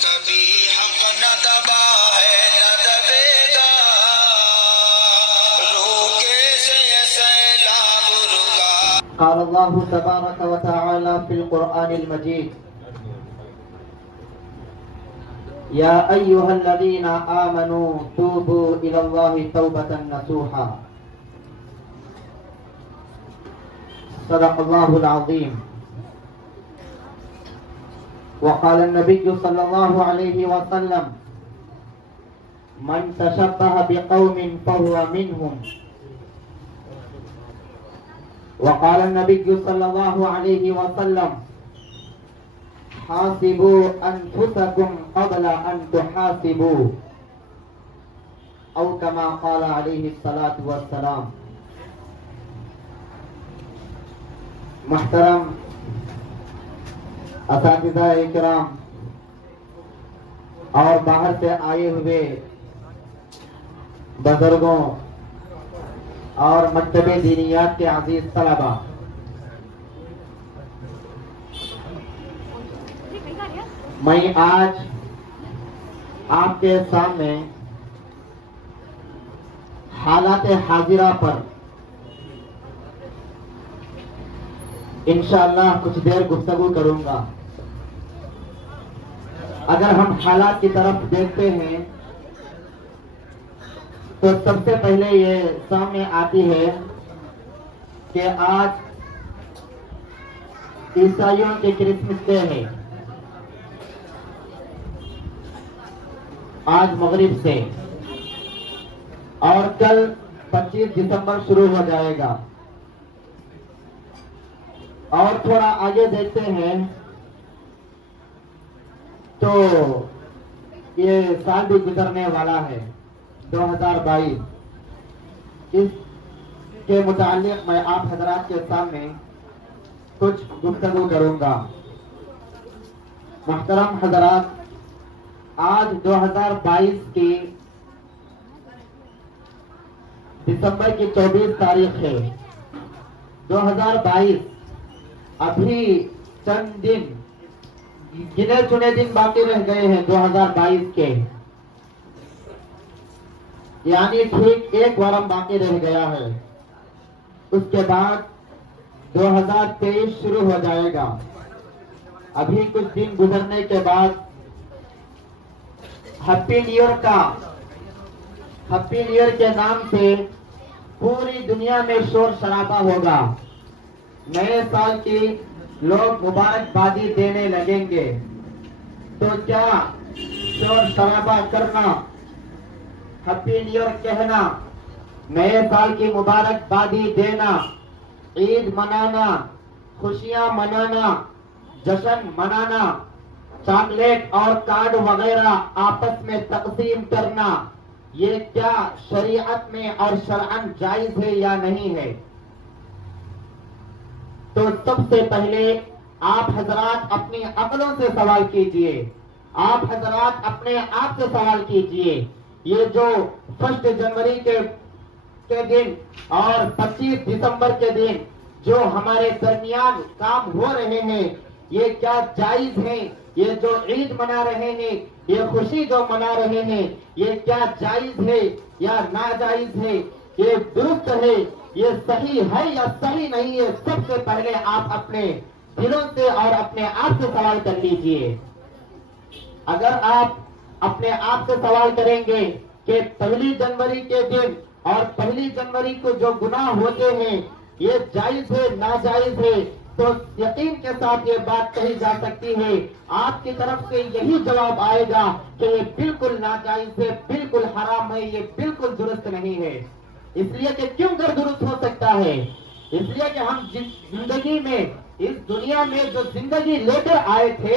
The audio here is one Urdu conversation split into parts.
کبھی حق نہ دبا ہے نہ دبے گا، روکے سے یہ سیلاب رکا۔ قال الله تبارك وتعالى في القرآن المجيد: يا أيها الذين آمنوا توبوا إلى الله توبة نصوحا۔ صدق الله العظيم۔ وقال النبي صلى الله عليه وسلم: من تشبه بقوم فهو منهم۔ وقال النبي صلى الله عليه وسلم: حاسبوا أنفسكم قبل أن تحاسبوا، أو كما قال عليه الصلاة والسلام۔ محترم اساتذہ اکرام اور باہر سے آئے ہوئے بزرگوں اور مکتب دینیات کے عزیز طلباء، میں آج آپ کے سامنے حالات حاضرہ پر انشاءاللہ کچھ دیر گفتگو کروں گا۔ اگر ہم حالات کی طرف دیکھتے ہیں تو سب سے پہلے یہ سامنے آتی ہے کہ آج عیسائیوں کے کرسمس ڈے ہے، آج مغرب سے، اور کل 25 دسمبر شروع ہو جائے گا۔ اور تھوڑا آگے دیکھتے ہیں تو یہ سال بھی گزرنے والا ہے 2022۔ اس کے متعلق میں آپ حضرات کے سامنے کچھ گفتگو کروں گا۔ محترم حضرات، آج 2022 کی دسمبر کی 24 تاریخ ہے۔ 2022 ابھی چند دن، گنے چنے دن باقی رہ گئے ہیں 2022 کے، یعنی ٹھیک ایک وارم باقی رہ گیا ہے۔ اس کے بعد 2023 شروع ہو جائے گا۔ ابھی کچھ دن گزرنے کے بعد ہیپی نیو ایئر کے نام سے پوری دنیا میں شور شرابہ ہوگا۔ نئے سال کی لوگ مبارکبادی دینے لگیں گے، تو کیا شور شرابہ کرنا، ہیپی نیو ایئر کہنا، نئے سال کی مبارکبادی دینا، عید منانا، خوشیاں منانا، جشن منانا، چاکلیٹ اور کارڈ وغیرہ آپس میں تقسیم کرنا، یہ کیا شریعت میں اور شرعاً جائز ہے یا نہیں ہے؟ تو سب سے پہلے آپ حضرات اپنی عقلوں سے سوال کیجئے، آپ حضرات اپنے آپ سے سوال کیجئے، یہ جو 1 جنوری کے دن اور 25 دسمبر کے دن جو ہمارے درمیان کام ہو رہے ہیں، یہ کیا جائز ہیں؟ یہ جو عید منا رہے ہیں، یہ خوشی جو منا رہے ہیں، یہ کیا جائز ہے یا ناجائز ہے؟ یہ درست ہے، یہ صحیح ہے یا صحیح نہیں ہے؟ سب سے پہلے آپ اپنے دلوں سے اور اپنے آپ سے سوال کر لیجئے۔ اگر آپ اپنے آپ سے سوال کریں گے کہ 1 جنوری کے دن اور 1 جنوری کو جو گناہ ہوتے ہیں یہ جائز ہے ناجائز ہے، تو یقین کے ساتھ یہ بات کہی جا سکتی ہے، آپ کی طرف سے یہی جواب آئے گا کہ یہ بالکل ناجائز ہے، بالکل حرام ہے، یہ بالکل درست نہیں ہے۔ اس لیے کہ کیوں کر درست ہو سکتا ہے؟ اس لیے کہ ہم زندگی میں، اس دنیا میں جو زندگی لے کر آئے تھے،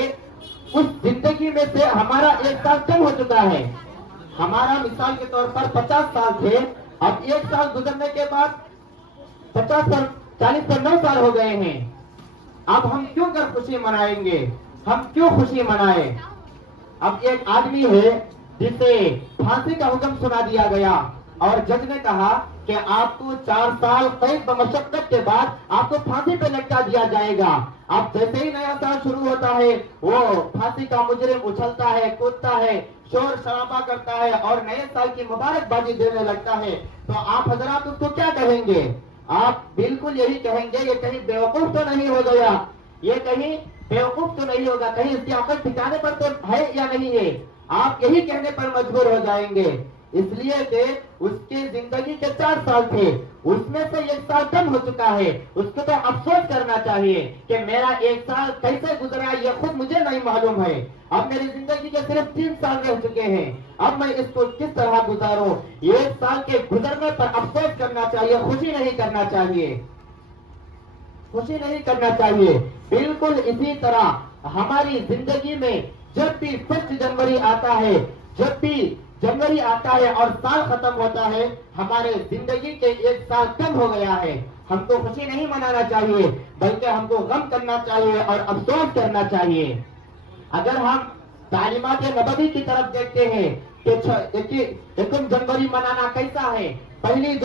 اس زندگی میں سے ہمارا 1 سال کم ہو چکا ہے۔ ہمارا مثال کے طور پر 50 سال تھے، اب 1 سال گزرنے کے بعد 50 سال 40 سے 9 سال ہو گئے ہیں۔ اب ہم کیوں کر خوشی منائیں گے؟ ہم کیوں خوشی منائیں؟ اب ایک آدمی ہے جسے پھانسی کا حکم سنا دیا گیا اور جج نے کہا کہ آپ کو 4 سال قید بمشقت کے بعد آپ کو پھانسی پہ لٹکا دیا جائے گا. اب جیسے ہی نیا سال شروع ہوتا ہے وہ پھانسی کا مجرم اچھلتا ہے، کودتا ہے، شور شرابہ کرتا ہے اور نئے سال کی مبارکبادی دینے لگتا ہے. تو آپ حضرات اس کو کیا کہیں گے؟ آپ بالکل یہی کہیں گے یہ کہیں بیوقوف تو نہیں ہو گیا، یہ کہیں بیوقوف تو نہیں ہوگا، کہیں اس کی عقل ٹھکانے پر تو ہے یا نہیں ہے. آپ یہی کہنے پر مجبور ہو جائیں گے، اس لیے کہ اس کی زندگی کے 4 سال تھے، اس میں سے 1 سال کم ہو چکا ہے. اس کو تو افسوس کرنا چاہیے کہ میرا 1 سال کیسے گزرا یہ خود مجھے نہیں معلوم ہے. اب میری زندگی کے صرف 3 سال رہ چکے ہیں، اب میں اس کو کس طرح گزاروں. 1 سال کے گزرنے پر افسوس کرنا چاہیے، خوشی نہیں کرنا چاہیے، خوشی نہیں کرنا چاہیے. بالکل اسی طرح ہماری زندگی میں جب بھی 1 جنوری آتا ہے، جب بھی جنوری آتا ہے اور سال ختم ہوتا ہے، ہمارے زندگی کے 1 سال کم ہو گیا ہے. ہم کو خوشی نہیں منانا چاہیے بلکہ ہم کو غم کرنا چاہیے اور افسوس کرنا چاہیے. اگر ہم تعلیمات نبوی کی طرف دیکھتے ہیں کہ 1 جنوری منانا کیسا ہے، 1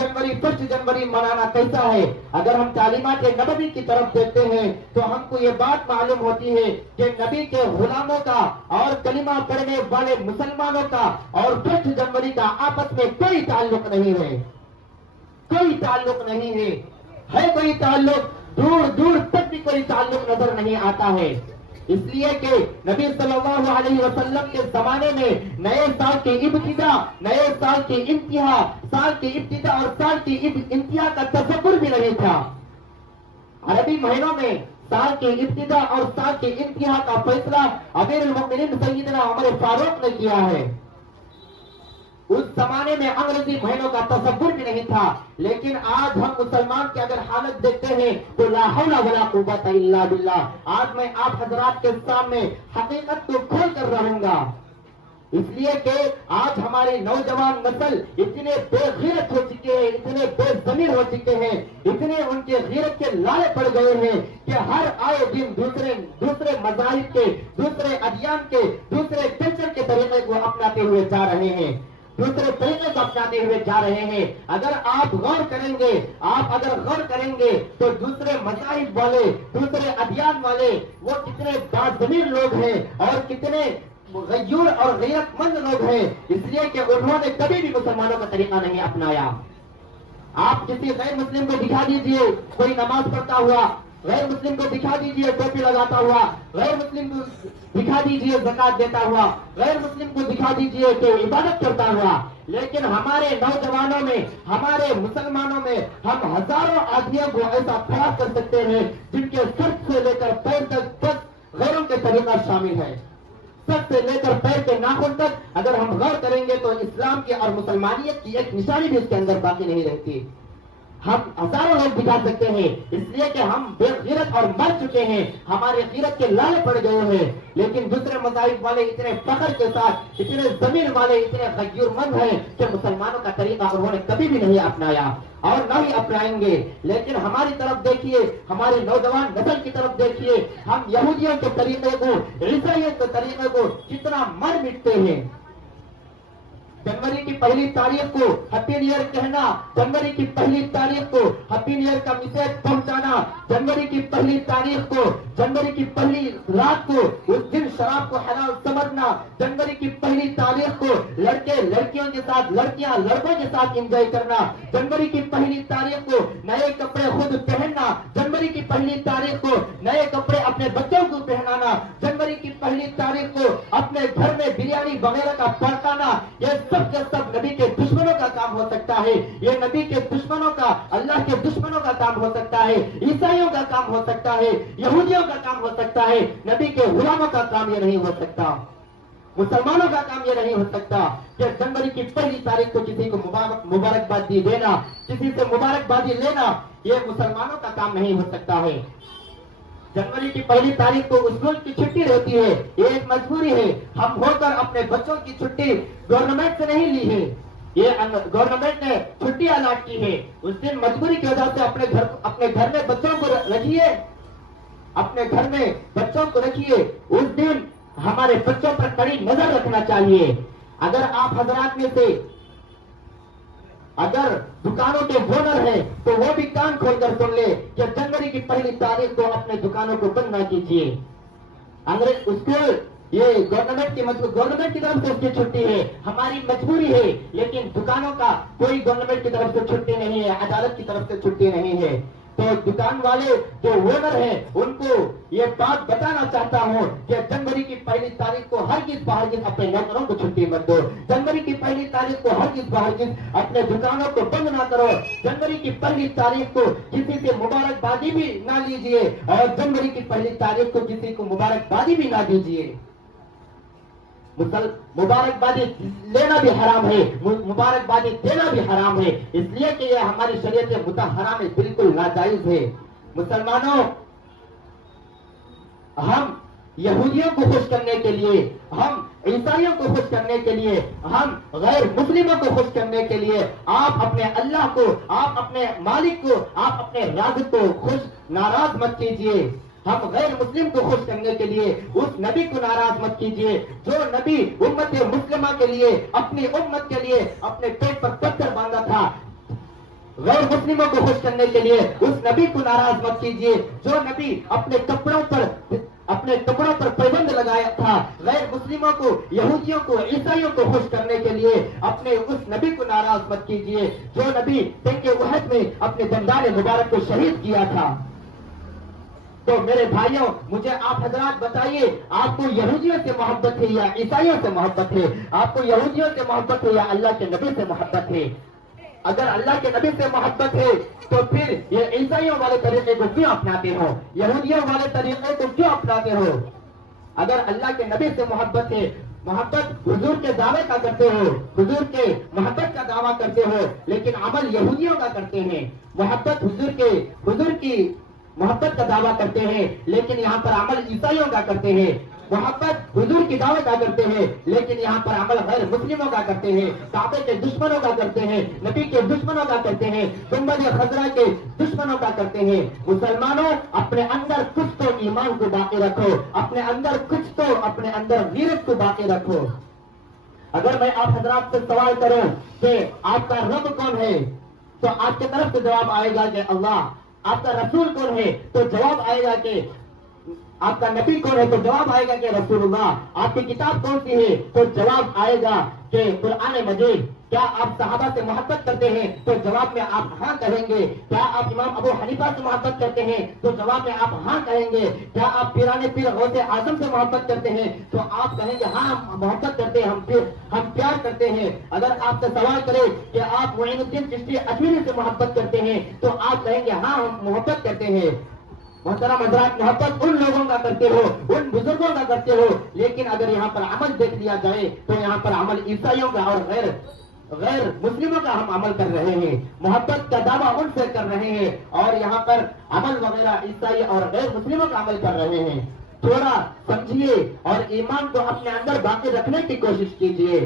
جنوری منانا کیسا ہے، اگر ہم تعلیمات نبوی کی طرف دیکھتے ہیں تو ہم کو یہ بات معلوم ہوتی ہے کہ نبی کے غلاموں کا اور کلمہ پڑھنے والے مسلمانوں کا اور 1 جنوری کا آپس میں کوئی تعلق نہیں ہے، کوئی تعلق نہیں ہے. ہے کوئی تعلق؟ دور دور تک بھی کوئی تعلق نظر نہیں آتا ہے. اس لیے کہ نبی صلی اللہ علیہ وسلم کے زمانے میں نئے سال کی ابتدا، نئے سال کی انتہا، سال کی ابتدا اور سال کی انتہا کا تصور بھی نہیں تھا. عربی مہینوں میں سال کی ابتدا اور سال کی انتہا کا فیصلہ امیر المؤمنین سیدنا عمر فاروق نے کیا ہے. اس زمانے میں انگریزی مہینوں کا تصور بھی نہیں تھا. لیکن آج ہم مسلمان کی اگر حالت دیکھتے ہیں تو لا حول ولا قوت الا باللہ. آج میں آپ حضرات کے سامنے حقیقت کو کھول کر رہوں گا، اس لیے کہ آج ہماری نوجوان نسل اتنے بے غیرت ہو چکے ہیں، اتنے بے ضمیر ہو چکے ہیں، اتنے ان کے غیرت کے لالے پڑ گئے ہیں کہ ہر آئے دن دوسرے مذاہب کے، دوسرے ادیان کے، دوسرے کلچر کے طریقے کو اپناتے ہوئے جا رہے ہیں، دوسرے طریقے کو اپناتے ہوئے جا رہے ہیں. اگر آپ غور کریں گے، آپ اگر غور کریں گے تو دوسرے مذاہب والے، دوسرے ادیان والے وہ کتنے باضمیر لوگ ہیں اور کتنے غیور اور غیرت مند لوگ ہیں، اس لیے کہ انہوں نے کبھی بھی مسلمانوں کا طریقہ نہیں اپنایا. آپ کسی غیر مسلم کو دکھا دیجئے کوئی نماز پڑھتا ہوا، غیر مسلم کو دکھا دیجئے ٹوپی لگاتا ہوا، غیر مسلم کو دکھا دیجئے زکات دیتا ہوا، غیر مسلم کو دکھا دیجئے کہ عبادت کرتا ہوا. لیکن ہمارے نوجوانوں میں، ہمارے مسلمانوں میں ہم ہزاروں آدمیوں کو ایسا کھڑا کر سکتے ہیں جن کے سر سے لے کر پیر تک بس غیروں کے طریقہ شامل ہے. سر سے لے کر پیر کے ناخن تک اگر ہم غور کریں گے تو اسلام کی اور مسلمانیت کی ایک نشانی بھی اس کے اندر باقی نہیں رہتی. ہم ہزاروں لوگ دکھا سکتے ہیں، اس لیے کہ ہم بے غیرت اور مر چکے ہیں، ہمارے غیرت کے لالے پڑ گئے ہیں. لیکن دوسرے مذاہب والے اتنے فخر کے ساتھ، اتنے ضمیر والے، اتنے غیور مند ہیں کہ مسلمانوں کا طریقہ انہوں نے کبھی بھی نہیں اپنایا اور نہ ہی اپنائیں گے. لیکن ہماری طرف دیکھیے، ہماری نوجوان نسل کی طرف دیکھیے، ہم یہودیوں کے طریقے کو، عیسائیوں کے طریقے کو کتنا مر مٹتے ہیں. جنوری کی 1 تاریخ کو ہیپی نیو ایئر کہنا، جنوری کی 1 تاریخ کو ہیپی نیو ایئر کا میسج پہنچانا، جنوری کی 1 تاریخ کو، جنوری کی 1 رات کو اس دن شراب کو حلال سمجھنا، جنوری کی 1 تاریخ کو لڑکے لڑکیوں کے ساتھ، لڑکیاں لڑکوں کے ساتھ انجوائے کرنا، جنوری کی 1 تاریخ کو نئے کپڑے خود پہننا، جنوری کی 1 تاریخ کو نئے کپڑے اپنے بچوں کو پہنانا، جنوری کی 1 تاریخ کو اپنے گھر میں بریانی وغیرہ کا پکانا، یہ سب کے سب نبی کے دشمنوں کا کام ہو سکتا ہے. یہ نبی کے دشمنوں کا، اللہ کے دشمنوں کا کام ہو سکتا ہے، عیسائیوں کا کام ہو سکتا ہے، یہودیوں کا کام ہو سکتا ہے. نبی کے غلاموں کا کام یہ نہیں ہو سکتا، مسلمانوں کا کام یہ نہیں ہو سکتا کہ جنوری کی 1 تاریخ کو کسی کو مبارکبادی دینا، کسی سے مبارکبادی لینا، یہ مسلمانوں کا کام نہیں ہو سکتا ہے. جنوری کی 1 تاریخ کو اسکول کی چھٹی رہتی ہے، یہ ایک مجبوری ہے. ہم ہو کر اپنے بچوں کی چھٹی گورنمنٹ سے نہیں لی ہے، یہ گورنمنٹ نے چھٹی الاٹ کی ہے. اس دن مجبوری کی وجہ سے اپنے گھر میں بچوں کو رکھیے، اپنے گھر میں بچوں کو رکھیے. اس دن ہمارے بچوں پر کڑی نظر رکھنا چاہیے. اگر آپ حضرات میں سے اگر دکانوں کے اونر ہیں تو وہ بھی کان کھول کر سن لے کہ جنوری کی پہلی تاریخ کو اپنے دکانوں کو بند نہ کیجیے. انگریز اسکول یہ گورنمنٹ کی طرف سے اس کی چھٹی ہے, ہماری مجبوری ہے, لیکن دکانوں کا کوئی گورنمنٹ کی طرف سے چھٹی نہیں ہے, عدالت کی طرف سے چھٹی نہیں ہے. تو دکان والے جو اونر ہیں ان کو یہ بات بتانا چاہتا ہوں کہ جنوری کی پہلی تاریخ کو ہرگز اپنے نوکروں کو چھٹی مت دو. جنوری کی پہلی تاریخ کو ہرگز اپنے دکانوں کو بند نہ کرو. جنوری کی پہلی تاریخ کو کسی سے مبارکبادی بھی نہ لیجیے, اور جنوری کی پہلی تاریخ کو کسی کو مبارکبادی بھی نہ دیجیے. مبارکبادی لینا بھی حرام ہے, مبارکبادی دینا بھی حرام ہے, اس لیے کہ یہ ہماری شریعت مطہرہ میں بالکل ناجائز ہے. مسلمانوں, ہم یہودیوں کو خوش کرنے کے لیے, ہم عیسائیوں کو خوش کرنے کے لیے, ہم غیر مسلموں کو خوش کرنے کے لیے آپ اپنے اللہ کو, آپ اپنے مالک کو, آپ اپنے رازق کو ناراض مت کیجیے. ہم غیر مسلم کو خوش کرنے کے لیے اس نبی کو ناراض مت کیجیے جو نبی امت مسلمہ کے لیے, اپنی امت کے لیے اپنے پیٹ پر پتھر باندھا تھا. غیر مسلموں کو خوش کرنے کے لیے اس نبی کو ناراض مت کیجیے جو نبی اپنے کپڑوں پر پابند لگایا تھا. غیر مسلموں کو, یہودیوں کو, عیسائیوں کو خوش کرنے کے لیے اپنے اس نبی کو ناراض مت کیجیے جو نبی جنگ احد میں اپنے دندان مبارک کو شہید کیا تھا. تو میرے بھائیوں, مجھے آپ حضرات بتائیے, آپ کو یہودیوں سے محبت ہے یا عیسائیوں سے محبت ہے؟ آپ کو یہودیوں سے محبت ہے یا اللہ کے نبی سے محبت ہے؟ اگر اللہ کے نبی سے محبت ہے تو پھر یہ عیسائیوں والے طریقے کو کیوں اپناتے ہو, یہودیوں والے طریقے کو کیوں اپناتے ہو؟ اگر اللہ کے نبی سے محبت ہے, محبت حضور کے دعوے کا کرتے ہو, حضور کے محبت کا دعویٰ کرتے ہو, لیکن عمل یہودیوں کا کرتے ہیں. محبت حضور کی محبت کا دعویٰ کرتے ہیں, لیکن یہاں پر عمل عیسائیوں کا کرتے ہیں. محبت حضور کی دعوت کا کرتے ہیں, لیکن یہاں پر عمل غیر مسلموں کا کرتے ہیں, کعبے کے دشمنوں کا کرتے ہیں, نبی کے دشمنوں کا کرتے ہیں, گنبد خضرا کے دشمنوں کا کرتے ہیں. مسلمانوں, اپنے اندر کچھ تو ایمان کو باقی رکھو, اپنے اندر کچھ تو اپنے اندر غیرت کو باقی رکھو. اگر میں آپ حضرات سے سوال کروں کہ آپ کا رب کون ہے, تو آپ کی طرف سے جواب آئے گا کہ اللہ. آپ کا رسول کون ہے, تو جواب آئے گا کہ آپ کا نبی کون ہے, تو جواب آئے گا کہ رسول اللہ. آپ کی کتاب کون سی ہے, تو جواب آئے گا کہ قرآن مجید. کیا آپ صحابہ سے محبت کرتے ہیں, تو جواب میں آپ ہاں کہیں گے. کیا آپ امام ابو حنیفہ سے محبت کرتے ہیں, تو جواب میں آپ ہاں کہیں گے. کیا آپ پیران پیر غوث اعظم سے محبت کرتے ہیں, تو آپ کہیں گے ہاں ہم محبت کرتے ہیں, ہم پیار کرتے ہیں. اگر آپ سے سوال کرے کہ آپ معین الدین چشتی اجمیری سے محبت کرتے ہیں, تو آپ کہیں گے ہاں ہم محبت کرتے ہیں. محترم حضرات, محبت ان لوگوں کا کرتے ہو, ان بزرگوں کا کرتے ہو, لیکن اگر یہاں پر عمل دیکھ لیا جائے تو یہاں پر عمل عیسائیوں کا اور غیر مسلموں کا ہم عمل کر رہے ہیں. محبت کا دعویٰ ان سے کر رہے ہیں, اور یہاں پر عمل وغیرہ عیسائی اور غیر مسلموں کا عمل کر رہے ہیں. تھوڑا سمجھیے اور ایمان کو اپنے اندر باقی رکھنے کی کوشش کیجیے.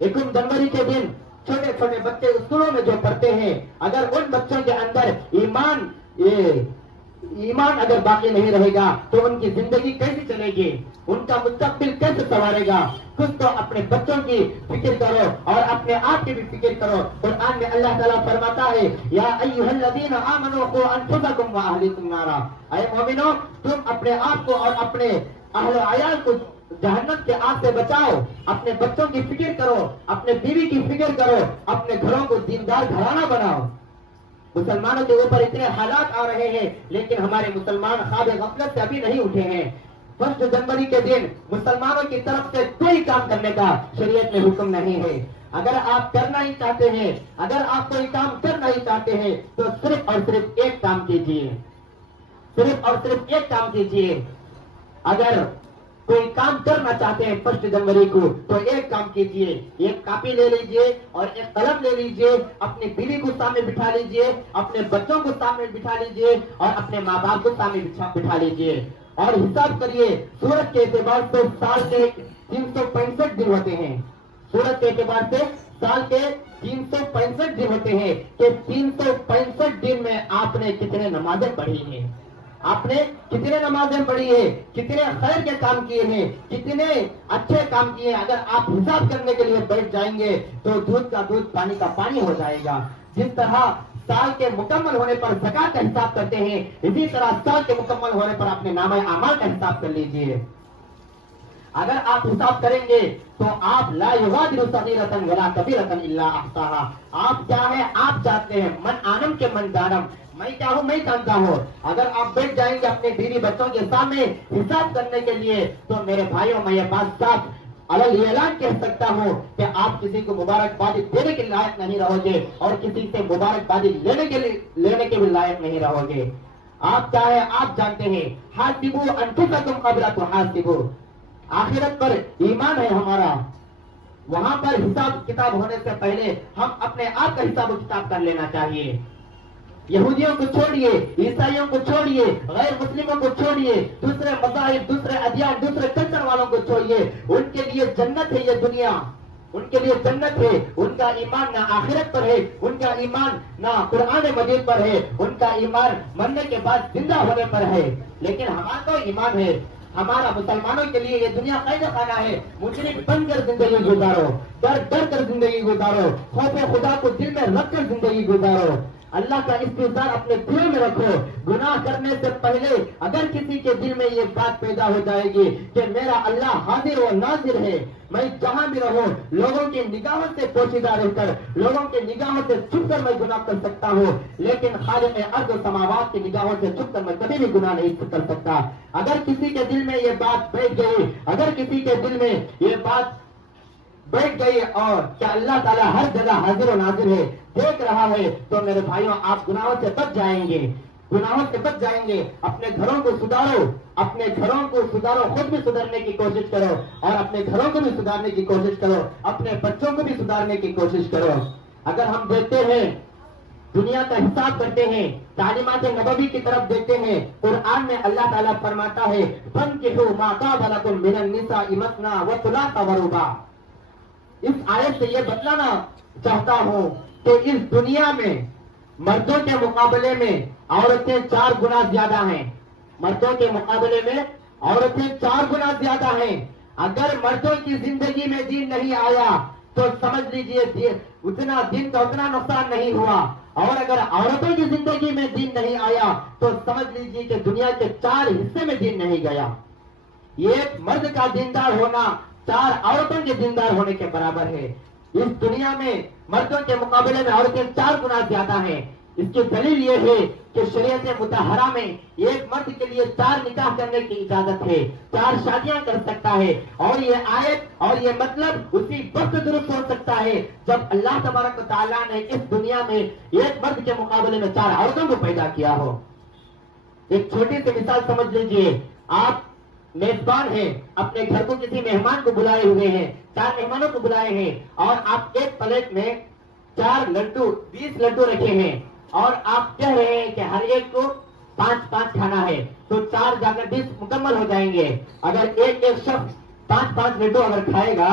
1 جنوری کے دن چھوٹے چھوٹے بچے اسکولوں میں جو پڑھتے ہیں, اگر ان بچوں کے اندر ایمان اگر باقی نہیں رہے گا تو ان کی زندگی کیسے چلے گی, ان کا مستقبل کیسے سنوارے گا؟ کچھ تو اپنے بچوں کی فکر کرو اور اپنے آپ کی بھی فکر کرو. قرآن میں اللہ تعالیٰ فرماتا ہے یا ایھا الذین آمنوا قوا انفسکم واہلیکم نارا, اے مومنو تم اپنے آپ کو اور اپنے اہل و عیال کو جہنم کے آگ سے بچاؤ. اپنے بچوں کی فکر کرو, اپنے بیوی کی فکر کرو, اپنے گھروں کو دیندار گھرانہ بناؤ. مسلمانوں کے اوپر اتنے حالات آ رہے ہیں, لیکن ہمارے مسلمان خواب غفلت سے ابھی نہیں اٹھے ہیں. 1 جنوری کے دن مسلمانوں کی طرف سے کوئی کام کرنے کا شریعت میں حکم نہیں ہے. اگر آپ کرنا ہی چاہتے ہیں, اگر آپ کوئی کام کرنا ہی چاہتے ہیں, تو صرف اور صرف ایک کام کیجیے, صرف اور صرف ایک کام کیجیے. اگر کوئی کام کرنا چاہتے ہیں 1 جنوری کو, تو ایک کام کیجیے, ایک کاپی لے لیجیے اور ایک قلم لے لیجیے, اپنی بیوی کو سامنے بٹھا لیجیے, اپنے بچوں کو سامنے بٹھا لیجیے اور اپنے ماں باپ کو سامنے بٹھا لیجیے, اور حساب کریے. سورج کے اعتبار سے سال کے 365 دن ہوتے ہیں. سورج کے اعتبار سے سال کے 365 دن ہوتے ہیں, کہ 365 دن میں آپ نے کتنے نمازیں پڑھی ہیں, آپ نے کتنے نمازیں پڑھی ہے, کتنے خیر کے کام کیے ہیں, کتنے اچھے کام کیے ہیں. اگر آپ حساب کرنے کے لیے بیٹھ جائیں گے تو دودھ کا دودھ پانی کا پانی ہو جائے گا. جس طرح سال کے مکمل ہونے پر زکات کا حساب کرتے ہیں, اسی طرح سال کے مکمل ہونے پر اپنے نامہ اعمال کا حساب کر لیجئے. اگر آپ حساب کریں گے تو آپ لا یغادر صغیرۃ ولا کبیرۃ الا احصاها. آپ کیا ہے, آپ جانتے ہیں. من عالم کے من دانم, میں کیا ہوں میں جانتا ہوں. اگر آپ بیٹھ جائیں گے اپنے بیوی بچوں کے سامنے حساب کرنے کے لیے تو میرے بھائیوں میں یہ بات صاف اعلان کہہ سکتا ہوں کہ آپ کسی کو مبارکبادی دینے کے لائق نہیں رہو گے اور کسی سے مبارکبادی لینے کے بھی لائق نہیں رہو گے. آپ کیا ہے, آپ جانتے ہیں. حاسبوا انفسکم قبل تحاسبوا. آخرت پر ایمان ہے ہمارا, وہاں پر حساب کتاب ہونے سے پہلے ہم اپنے آپ کا حساب و کتاب کر لینا چاہیے. یہودیوں کو چھوڑیے, عیسائیوں کو چھوڑیے, غیر مسلموں کو چھوڑیے, دوسرے مذاہب, دوسرے ادیان, دوسرے کلچر والوں کو چھوڑیے. ان کے لیے جنت ہے یہ دنیا, ان کے لیے جنت ہے. ان کا ایمان نہ آخرت پر ہے, ان کا ایمان نہ قرآن مجید پر ہے, ان کا ایمان مرنے کے بعد زندہ ہونے پر ہے. لیکن ہمارا تو ایمان ہے. ہمارا مسلمانوں کے لیے یہ دنیا قید خانہ ہے. مجرم بن کر زندگی گزارو, ڈر ڈر کر زندگی گزارو, خوف خدا کو دل میں رکھ کر زندگی گزارو. اللہ کا استحضار اپنے دل میں رکھو. گناہ کرنے سے پہلے اگر کسی کے دل میں یہ بات پیدا ہو جائے گی کہ میرا اللہ حاضر و ناظر ہے, میں جہاں بھی رہوں لوگوں کی نگاہوں سے پوشیدہ رہ کر, لوگوں کی نگاہوں سے چھپ کر میں گناہ کر سکتا ہوں, لیکن خالق ارض و سماوات کی نگاہوں سے چھپ کر میں کبھی بھی گناہ نہیں کر سکتا. اگر کسی کے دل میں یہ بات بیٹھ گئی, اگر کسی کے دل میں یہ بات بیٹھ گئی اور کیا اللہ تعالیٰ ہر جگہ حاضر و ناظر ہے, دیکھ رہا ہے, تو میرے بھائیوں آپ گناہوں سے بچ جائیں گے, گناہوں سے بچ جائیں گے. اپنے گھروں کو سدھارو, اپنے گھروں کو سدھارو, خود بھی سدھرنے کی کوشش کرو اور اپنے گھروں کو بھی سدھارنے کی کوشش کرو, اپنے بچوں کو بھی سدھارنے کی کوشش کرو. اگر ہم دیکھتے ہیں دنیا کا حساب کرتے ہیں, تعلیمات نبوی کی طرف دیکھتے ہیں, قرآن میں اللہ تعالیٰ فرماتا ہے فَانكِحُوا مَا طَابَ لَكُم مِّنَ النِّسَاءِ مَثْنَىٰ وَثُلَاثَ وَرُبَاعَ. اس آیت سے یہ بتلانا چاہتا ہوں کہ اس دنیا میں مردوں کے مقابلے میں عورتیں 4 گنا زیادہ ہیں. مردوں کے مقابلے میں عورتیں 4 گنا زیادہ ہیں. اگر مردوں کی زندگی میں دین نہیں آیا تو سمجھ لیجئے اتنا دین کا اتنا نقصان نہیں ہوا, اور اگر عورتوں کی زندگی میں دین نہیں آیا تو سمجھ لیجئے کہ دنیا کے 4 حصے میں دین نہیں گیا. ایک مرد کا دیندار ہونا 4 عورتوں کے دیندار ہونے کے برابر ہے. اس دنیا میں مردوں کے مقابلے میں عورتیں 4 گنا زیادہ ہیں. اس کی دلیل یہ ہے کہ شریعت مطہرہ میں ایک مرد کے لیے 4 نکاح کرنے کی اجازت ہے, 4 شادیاں کر سکتا ہے, اور یہ آیت اور یہ مطلب اسی وقت درست ہو سکتا ہے جب اللہ تبارک و تعالیٰ نے اس دنیا میں ایک مرد کے مقابلے میں 4 عورتوں کو پیدا کیا ہو. ایک چھوٹی سی مثال سمجھ لیجئے, آپ میزبان ہیں, اپنے گھر کو کسی مہمان کو بلائے ہوئے ہیں, 4 مہمانوں کو بلائے ہیں, اور آپ ایک پلیٹ میں 4 لڈو 20 لڈو رکھے ہیں, اور آپ کہہ رہے ہیں کہ ہر ایک کو 5 کھانا ہے, تو 4 جا کر 20 مکمل ہو جائیں گے. اگر ایک شخص 5 لڈو اگر کھائے گا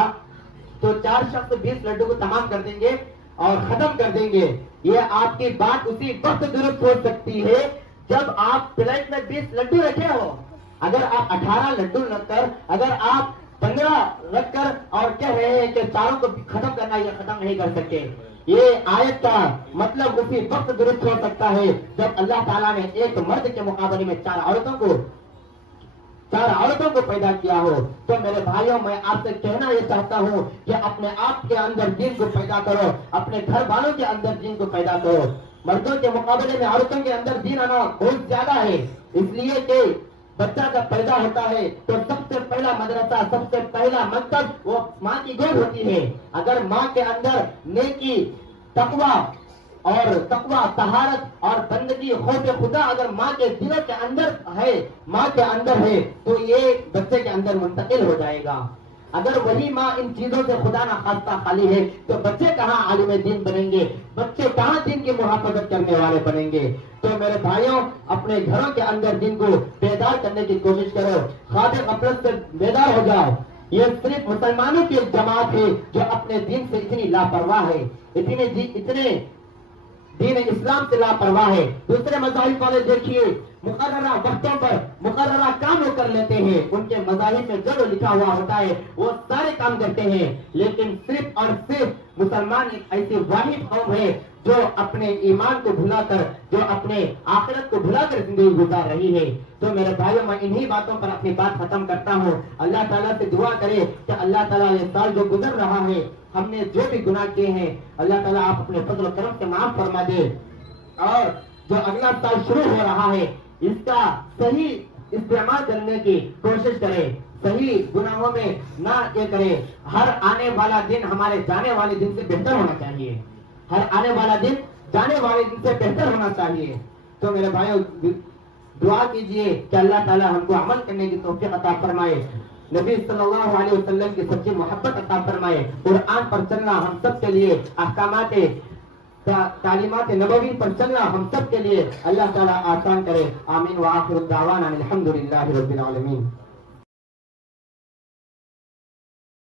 تو 4 شخص 20 لڈو کو تمام کر دیں گے اور ختم کر دیں گے. یہ آپ کی بات اسی وقت درست ہو سکتی ہے جب آپ پلیٹ میں 20 لڈو رکھے ہو. اگر آپ 18 لڈو رکھ کر, اگر آپ 15 رکھ کر اور کہہ رہے ہیں کہ 4 کو ختم کرنا, یہ ختم نہیں کر سکتے. یہ آیت کا مطلب اسی وقت درست ہو سکتا ہے جب اللہ تعالیٰ نے ایک مرد کے مقابلے میں 4 عورتوں کو پیدا کیا ہو. تو میرے بھائیوں, میں آپ سے کہنا یہ چاہتا ہوں کہ اپنے آپ کے اندر دین کو پیدا کرو, اپنے گھر والوں کے اندر دین کو پیدا کرو. مردوں کے مقابلے میں عورتوں کے اندر دین آنا بہت زیادہ ہے, اس لیے کہ بچہ جب پیدا ہوتا ہے تو سب سے پہلا مدرسہ, سب سے پہلا مکتب وہ ماں کی گود ہوتی ہے. اگر ماں کے اندر نیکی, تقوی, طہارت اور بندگی, خوف خدا اگر ماں کے دل کے اندر ہے, ماں کے اندر ہے, تو یہ بچے کے اندر منتقل ہو جائے گا. اگر وہی ماں ان چیزوں سے خدا نہ خواستہ خالی ہے تو بچے کہاں عالم دین بنیں گے, بچے کہاں دین کی محافظت کرنے والے بنیں گے. تو میرے بھائیوں, اپنے گھروں کے اندر دین کو بیدار کرنے کی کوشش کرو, خواب غفلت سے بیدار ہو جاؤ. یہ صرف مسلمانوں کی ایک جماعت ہے جو اپنے دین سے اتنی لاپرواہ ہے, اتنے دین اسلام سے لاپرواہ ہے. دوسرے مذاہب والے دیکھیے مقررہ وقتوں پر مقررہ کام وہ کر لیتے ہیں, ان کے مذاہب میں جو لکھا ہوا ہوتا ہے وہ سارے کام کرتے ہیں, لیکن صرف اور صرف مسلمان ایک ایسی واحد قوم ہے جو اپنے ایمان کو بھلا کر, جو اپنے آخرت کو بھلا کر زندگی گزار رہی ہے. تو میرے بھائیوں میں انہی باتوں پر اپنی بات ختم کرتا ہوں. اللہ تعالیٰ سے دعا کرے کہ اللہ تعالیٰ یہ سال جو گزر رہا ہے, ہم نے جو بھی گناہ کیے ہیں اللہ تعالیٰ آپ اپنے فضل و کرم سے معاف فرما دے, اور جو اگلا سال شروع ہو رہا ہے اس کا صحیح استعمال کرنے کی کوشش کرے, صحیح گناہوں میں نہ یہ کرے. ہر آنے والا دن ہمارے جانے والے دن سے بہتر ہونا چاہیے, ہر آنے والا دن جانے والے دن سے بہتر ہونا چاہیے. تو میرے بھائیوں دعا کیجئے کہ اللہ تعالیٰ ہم کو عمل کرنے کی توفیق عطا فرمائے, نبی صلی اللہ علیہ وسلم کی سچی محبت عطا فرمائے, قرآن پر چلنا ہم سب کے لیے, احکامات تعلیمات نبوی پر چلنا ہم سب کے لیے اللہ تعالیٰ آسان کرے. آمین. وآخر الدعوانا الحمدللہ رب العالمین.